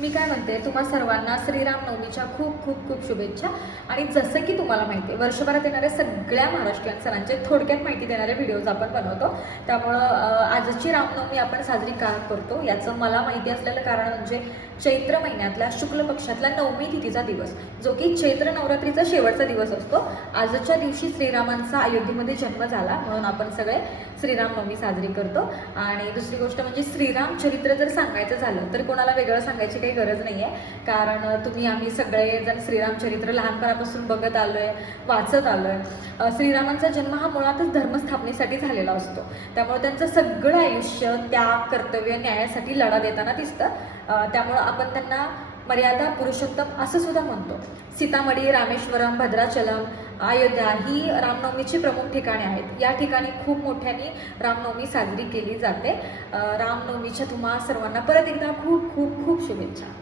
मी काय म्हणते, तुम्हा सर्वांना श्रीरामनवमीच्या खूप खूप खूप शुभेच्छा. आणि जसं की तुम्हाला माहिती आहे, वर्षभरात येणाऱ्या सगळ्या महाराष्ट्रीयन सणांचे थोडक्यात माहिती देणारे व्हिडिओज आपण बनवतो. त्यामुळं आजची रामनवमी आपण साजरी का करतो याचं मला माहिती असलेलं कारण म्हणजे चैत्र महिन्यातल्या शुक्ल पक्षातला नवमी तिथीचा दिवस, जो की चैत्र नवरात्रीचा शेवटचा दिवस असतो. आजच्या दिवशी श्रीरामांचा अयोध्येमध्ये जन्म झाला, म्हणून आपण सगळे श्रीरामनवमी साजरी करतो. आणि दुसरी गोष्ट म्हणजे श्रीराम चरित्र जर सांगायचं झालं तर कोणाला वेगळं सांगायची काही गरज नाही आहे, कारण आम्ही सगळेजण श्रीरामचरित्र लहानपणापासून बघत आलो आहे, वाचत आलो आहे. श्रीरामांचा जन्म हा मुळातच धर्मस्थापनेसाठी झालेला असतो, त्यामुळे त्यांचं सगळं आयुष्य त्याग, कर्तव्य, न्यायासाठी लढा देताना दिसतं. त्यामुळं आपण त्यांना मर्यादा पुरुषोत्तम असं सुद्धा म्हणतो. सीतामढी, रामेश्वरम, भद्राचलम, अयोध्या ही रामनवमीची प्रमुख ठिकाणे आहेत. या ठिकाणी खूप मोठ्याने रामनवमी साजरी केली जाते. रामनवमीच्या तुम्हा सर्वांना परत एकदा खूप खूप खूप शुभेच्छा.